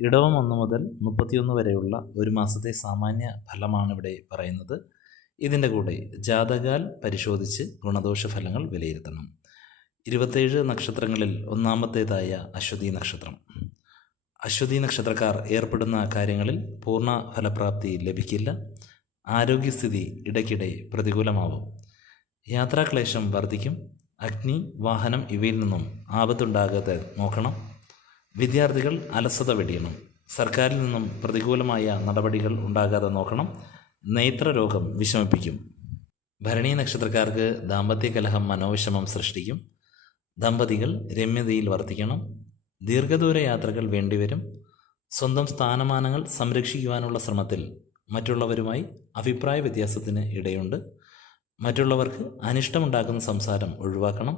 ഇടവം 1 മുതൽ 31 വരെയുള്ള ഒരു മാസത്തെ സാമാന്യ ഫലമാണ് ഇവിടെ പറയുന്നത്. ഇതിൻ്റെ കൂടെ ജാതകാൽ പരിശോധിച്ച് ഗുണദോഷ ഫലങ്ങൾ വിലയിരുത്തണം. 27 നക്ഷത്രങ്ങളിൽ ഒന്നാമത്തേതായ അശ്വതി നക്ഷത്രം. അശ്വതി നക്ഷത്രക്കാർ ഏർപ്പെടുന്ന കാര്യങ്ങളിൽ പൂർണ്ണ ഫലപ്രാപ്തി ലഭിക്കില്ല. ആരോഗ്യസ്ഥിതി ഇടയ്ക്കിടെ പ്രതികൂലമാവും. യാത്രാക്ലേശം വർദ്ധിക്കും. അഗ്നി, വാഹനം ഇവയിൽ നിന്നും ആപത്തുണ്ടാകാതെ നോക്കണം. വിദ്യാർത്ഥികൾ അലസത വെടിയണം. സർക്കാരിൽ നിന്നും പ്രതികൂലമായ നടപടികൾ ഉണ്ടാകാതെ നോക്കണം. നേത്രരോഗം വിഷമിപ്പിക്കും. ഭരണി നക്ഷത്രക്കാർക്ക് ദാമ്പത്യ കലഹം മനോവിഷമം സൃഷ്ടിക്കും. ദമ്പതികൾ രമ്യതയിൽ വർദ്ധിക്കണം. ദീർഘദൂര യാത്രകൾ വേണ്ടിവരും. സ്വന്തം സ്ഥാനമാനങ്ങൾ സംരക്ഷിക്കുവാനുള്ള ശ്രമത്തിൽ മറ്റുള്ളവരുമായി അഭിപ്രായ വ്യത്യാസത്തിന് ഇടയുണ്ട്. മറ്റുള്ളവർക്ക് അനിഷ്ടമുണ്ടാക്കുന്ന സംസാരം ഒഴിവാക്കണം.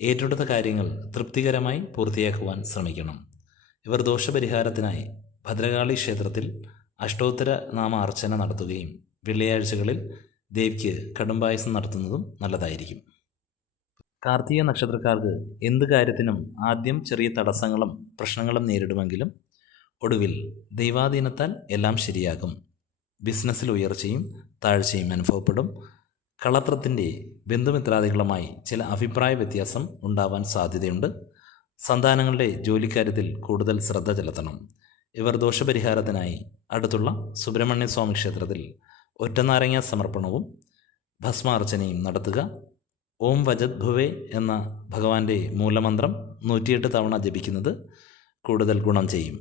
ഏറ്റെടുത്ത കാര്യങ്ങൾ തൃപ്തികരമായി പൂർത്തിയാക്കുവാൻ ശ്രമിക്കണം. ഇവർ ദോഷപരിഹാരത്തിനായി ഭദ്രകാളി ക്ഷേത്രത്തിൽ അഷ്ടോത്തര നാമ അർച്ചന നടത്തുകയും വെള്ളിയാഴ്ചകളിൽ ദേവിക്ക് കടുംപായസം നടത്തുന്നതും നല്ലതായിരിക്കും. കാർത്തിക നക്ഷത്രക്കാർക്ക് എന്ത് കാര്യത്തിനും ആദ്യം ചെറിയ തടസ്സങ്ങളും പ്രശ്നങ്ങളും നേരിടുമെങ്കിലും ഒടുവിൽ ദൈവാധീനത്താൽ എല്ലാം ശരിയാകും. ബിസിനസ്സിൽ ഉയർച്ചയും താഴ്ചയും അനുഭവപ്പെടും. കളത്രത്തിൻ്റെ ബന്ധുമിത്രാദികളുമായി ചില അഭിപ്രായ വ്യത്യാസം ഉണ്ടാവാൻ സാധ്യതയുണ്ട്. സന്താനങ്ങളുടെ ജോലിക്കാര്യത്തിൽ കൂടുതൽ ശ്രദ്ധ ചെലുത്തണം. ഇവർ ദോഷപരിഹാരത്തിനായി അടുത്തുള്ള സുബ്രഹ്മണ്യ സ്വാമി ക്ഷേത്രത്തിൽ ഒറ്റനാരങ്ങ സമർപ്പണവും ഭസ്മാർച്ചനയും നടത്തുക. ഓം വജത് ഭുവേ എന്ന ഭഗവാന്റെ മൂലമന്ത്രം 108 തവണ ജപിക്കുന്നത് കൂടുതൽ ഗുണം ചെയ്യും.